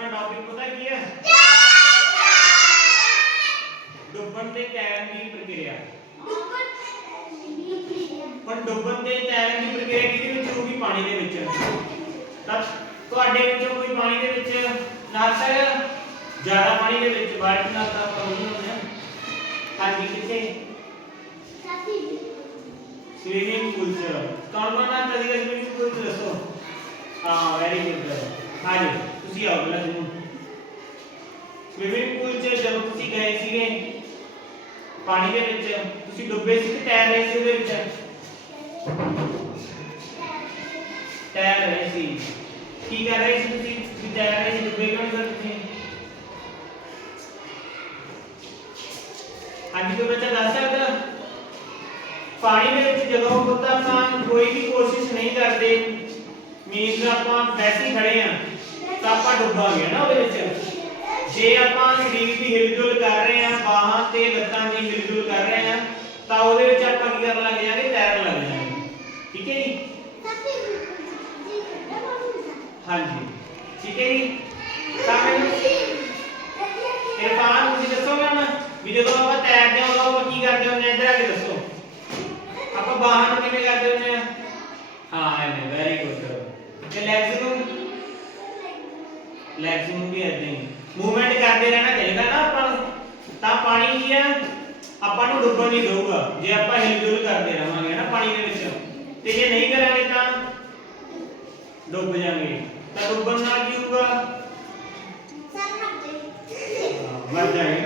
अपना टॉपिक पता किया? डुबन ते तैरन की प्रक्रिया। पर डुबन ते तैरन की प्रक्रिया किदे विच होगी पानी दे विच। ਤਾਂ ਤੁਹਾਡੇ ਵਿੱਚੋਂ ਕੋਈ ਪਾਣੀ ਦੇ ਵਿੱਚ ਨਹਾ ਸਕਦਾ ਜ਼ਿਆਦਾ ਪਾਣੀ ਦੇ ਵਿੱਚ ਬਾਹਰ ਨਾ ਤਾਂ ਪਾਣੀ ਹੁੰਦਾ ਹਾਂਜੀ ਕਿੱਥੇ स्विमिंग पूल से कौन कौन आता है स्विमिंग पूल से दोस्तों हाँ वेरी गुड हाँ जी ਤੁਸੀਂ ਆਓ ਪਹਿਲਾਂ ਜੀ ਸਵੀਮਿੰਗ ਪੂਲ ਚ ਜਦੋਂ ਤੁਸੀਂ ਗਏ ਸੀਗੇ ਪਾਣੀ ਦੇ ਵਿੱਚ ਤੁਸੀਂ ਡੁੱਬੇ ਸੀ ਕਿ ਤੈਰ ਰਹੇ ਸੀ ਉਹਦੇ ਵਿੱਚ ਤੈਰ ਰਹੇ ਸੀ ਕੀ ਕਰ ਰਹੇ ਸੀ ਤੁਸੀਂ ਤੁਸੀਂ ਤੈਰ ਰਹੇ ਸੀ ਡੁੱਬੇ ਕਿਉਂ ਨਹੀਂ ਸਰ ਤੁਸੀਂ ਹਾਂਜੀ ਕੋਈ ਬੱਚਾ ਦੱਸ ਸਕਦਾ ਪਾਣੀ ਦੇ ਵਿੱਚ ਜਦੋਂ ਪੁੱਤ ਆਪਾਂ ਕੋਈ ਵੀ ਕੋਸ਼ਿਸ਼ ਨਹੀਂ ਕਰਦੇ ਮੀਨਸ ਆਪਾਂ ਵੈਸੇ ਹੀ ਖੜੇ ਆ ਤਾਂ ਆਪਾਂ ਡੁੱਬਾਂਗੇ ਨਾ ਉਹਦੇ ਵਿੱਚ। ਜੇ ਆਪਾਂ ਸਰੀਰ ਦੀ ਹਿਲਜੁਲ ਕਰ ਰਹੇ ਆ ਬਾਹਾਂ ਤੇ ਲੱਤਾਂ ਦੀ ਹਿਲਜੁਲ ਕਰ ਰਹੇ ਆ ਤਾਂ ਉਹਦੇ ਵਿੱਚ ਆਪਾਂ ਕੀ ਕਰਨ ਲੱਗ ਜਾਵਾਂਗੇ ਤੈਰਨ ਲੱਗ ਜਾਵਾਂਗੇ ਠੀਕ ਹੈ ਜੀ? ਹਾਂਜੀ। ਠੀਕ ਹੈ ਜੀ? ਤਾਂ ਮੈਨੂੰ ਇਰਫਾਨ, ਤੁਸੀਂ ਦੱਸੋਗੇ ਹੁਣ ਵੀ ਜਦੋਂ ਆਪਾਂ ਤੈਰਦੇ ਹਾਂ, ਉਦੋਂ ਆਪਾਂ ਕੀ ਕਰਦੇ ਹੁੰਦੇ ਆ ਇੱਧਰ ਆ ਕੇ ਦੱਸੋ। ਆਪਾਂ ਬਾਹਾਂ ਨੂੰ ਕਿਵੇਂ ਕਰਦੇ ਹੁੰਦੇ ਆ ਹਾਂ, ਐਵੇਂ ਵੈਰੀ ਗੁੱਡ ਤੇ ਲੈਗਸ ਲੈਗਸ ਨੂੰ ਵੀ ਏਦਾਂ ਹੀ। ਮੂਵਮੈਂਟ ਕਰਦੇ ਰਹਿਣਾ ਚਾਹੀਦਾ ਨਾ ਆਪਾਂ ਨੂੰ। ਤਾਂ ਪਾਣੀ ਕੀ ਆ? ਆਪਾਂ ਨੂੰ ਡੁੱਬਣ ਨਹੀਂ ਦਊਗਾ। ਜੇ ਆਪਾਂ ਹਿਲਜੁਲ ਕਰਦੇ ਰਵਾਂਗੇ ਨਾ ਪਾਣੀ ਦੇ ਵਿੱਚ। ਤੇ ਜੇ ਨਹੀਂ ਕਰਾਂਗੇ ਤਾਂ ਡੁੱਬ ਜਾਵਾਂਗੇ ਤਾਂ ਡੁੱਬਣ ਨਾਲ ਕੀ ਹੋਊਗਾ? ਮਰ ਹੈ